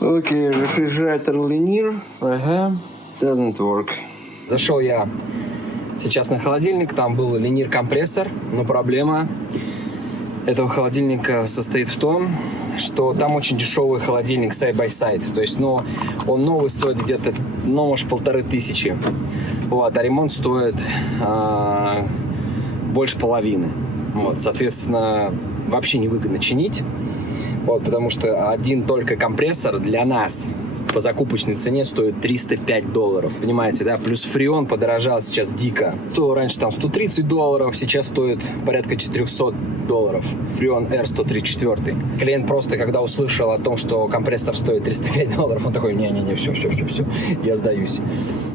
Окей, рефрижератор Linear. Ага. Doesn't work. Зашел я сейчас на холодильник, там был Linear компрессор, но проблема этого холодильника состоит в том, что там очень дешевый холодильник side-by-side. То есть, он новый стоит где-то, может, 1500. Вот, а ремонт стоит больше половины. Вот, соответственно, вообще невыгодно чинить. Вот, потому что один только компрессор для нас по закупочной цене стоит $305. Понимаете, да? Плюс фреон подорожал сейчас дико. Стоил раньше там $130, сейчас стоит порядка $400. Фреон R134. Клиент просто, когда услышал о том, что компрессор стоит $305, он такой, не-не-не, все, я сдаюсь.